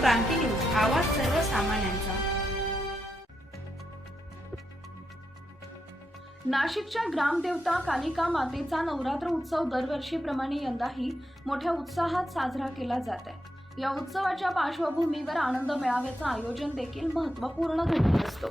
क्रांती news आवाज सर्वसामान्यांचा. नाशिकच्या ग्रामदेवता कालिका मातेचा नवरात्र उत्सव दरवर्षीप्रमाणे यंदाही मोठ्या उत्साहात साजरा केला जात आहे. या उत्सवाच्या पार्श्वभूमीवर आनंद मेळाव्याचं आयोजन देखील महत्त्वपूर्ण घटक असतो.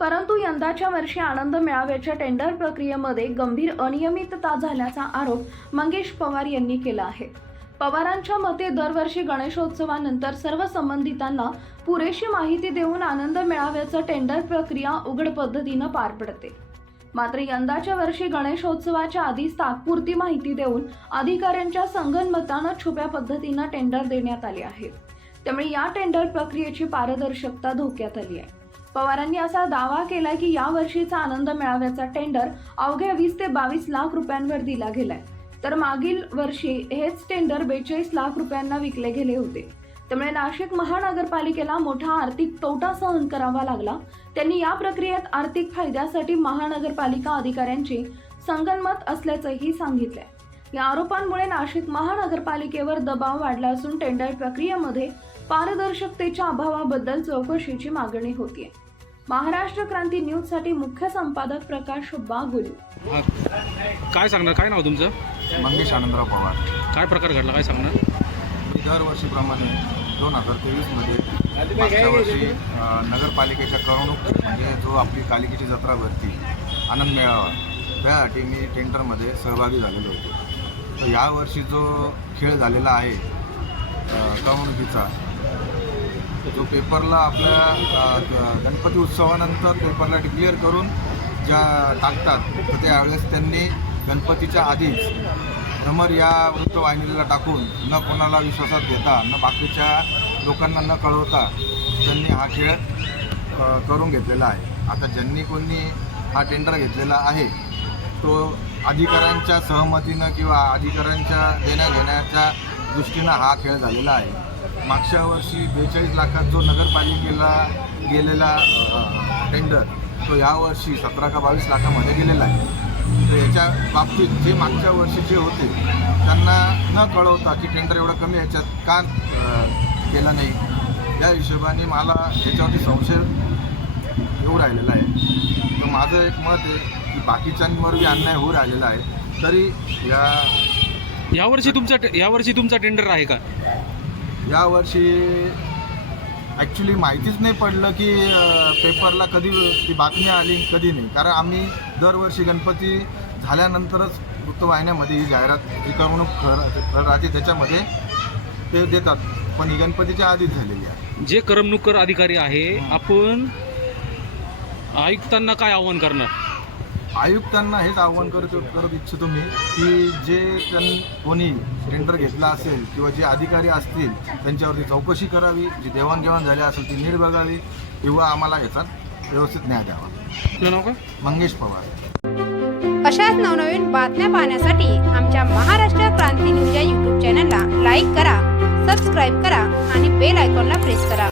परंतु यंदाच्या वर्षी आनंद मेळाव्याच्या टेंडर प्रक्रियेमध्ये गंभीर अनियमितता झाल्याचा आरोप मंगेश पवार यांनी केला आहे. पवारांच्या मते दरवर्षी गणेशोत्सवानंतर सर्व संबंधितांना पुरेशी माहिती देऊन आनंद मेळाव्याचं टेंडर प्रक्रिया उघड पद्धतीनं पार पडते. मात्र यंदाच्या वर्षी गणेशोत्सवाच्या आधीच तात्पुरती माहिती देऊन अधिकाऱ्यांच्या संगनमतानं छुप्या पद्धतीनं टेंडर देण्यात आले आहे. त्यामुळे या टेंडर प्रक्रियेची पारदर्शकता धोक्यात आली आहे. पवारांनी असा दावा केला की या वर्षीचा आनंद मेळाव्याचा टेंडर अवघ्या वीस ते बावीस लाख रुपयांवर दिला गेलाय. तर मागील वर्षी हेच टेंडर बेचाळीस लाख रुपयांना विकले गेले होते. त्यामुळे नाशिक महानगरपालिकेला मोठा आर्थिक तोटा सहन करावा लागला. त्यांनी या प्रक्रियेत आर्थिक फायद्यासाठी महानगरपालिका अधिकाऱ्यांची संगनमत असल्याचंही सांगितलंय. या आरोपांमुळे नाशिक महानगरपालिकेवर दबाव वाढला असून टेंडर प्रक्रियेमध्ये पारदर्शकतेच्या अभावाबद्दल चौकशीची मागणी होतीये. महाराष्ट्र क्रांती न्यूजसाठी मुख्य संपादक प्रकाश बागुल. काय सांगणार? काय नाव तुमचं? मंगेश आनंदराव पवार. काय प्रकार घडला? काय सांगणार? मी दरवर्षीप्रमाणे दोन हजार तेवीसमध्ये मागच्या वर्षी नगरपालिकेच्या करवणूक म्हणजे जो आपली कालिकेची जत्रा भरती आनंद मेळावा त्यासाठी मी टेंडरमध्ये सहभागी झालेलो होतो. तर यावर्षी जो खेळ झालेला आहे अ, करवणुकीचा जो पेपरला आपल्या गणपती उत्सवानंतर पेपरला डिक्लेअर करून ज्या टाकतात तर त्यावेळेस त्यांनी गणपतीच्या आधीच भ्रमर या वृत्तवाहिनीला टाकून न कोणाला विश्वासात घेता न बाकीच्या लोकांना न कळवता त्यांनी हा खेळ करून घेतलेला आहे. आता ज्यांनी कोणी हा टेंडर घेतलेला आहे तो अधिकाऱ्यांच्या सहमतीनं किंवा अधिकाऱ्यांच्या देण्याघेण्याच्या दृष्टीनं हा खेळ झालेला आहे. मागच्या वर्षी बेचाळीस लाखात जो नगरपालिकेला गेलेला टेंडर तो यावर्षी सतरा का बावीस लाखामध्ये गेलेला आहे. याच्या बाबतीत जे मागच्या वर्षीचे होते त्यांना न कळवता की टेंडर एवढं कमी याच्यात का केलं नाही? या हिशोबाने मला याच्यावरती संशय येऊ राहिलेला आहे. तर माझं एक मत आहे की बाकीच्यांवरही अन्याय होऊ राहिलेला आहे. तरी या यावर्षी तुमचा यावर्षी तुमचा टेंडर आहे का? यावर्षी ॲक्च्युली माहितीच नाही पडलं की पेपरला कधी ती बातमी आली कधी नाही. कारण आम्ही दरवर्षी गणपती झाल्यानंतरच वृत्तवाहिन्यामध्ये ही जाहिरात जी करमणूक खर राहते. त्याच्यामध्ये ते देतात. पण ही गणपतीच्या आधीच झालेली आहे. जे करमणूककर अधिकारी आहे आपण आयुक्तांना काय आव्हान करणार? आयुक्तांना हेच आव्हान करत करत इच्छितो मी की जे त्यां कोणी टेंडर घेतला असेल किंवा जे अधिकारी असतील त्यांच्यावरती चौकशी करावी जी देवाणघेवाण झाली असेल ती नीट बघावी किंवा आम्हाला याचा व्यवस्थित न्याय द्यावा. तुझं नाव काय? मंगेश पवार. अशाच नवनवीन बातम्या पाहण्यासाठी आमच्या महाराष्ट्र क्रांती न्यूज या यूट्यूब चॅनलला लाईक करा सबस्क्राईब करा आणि बेल आयकॉनला प्रेस करा.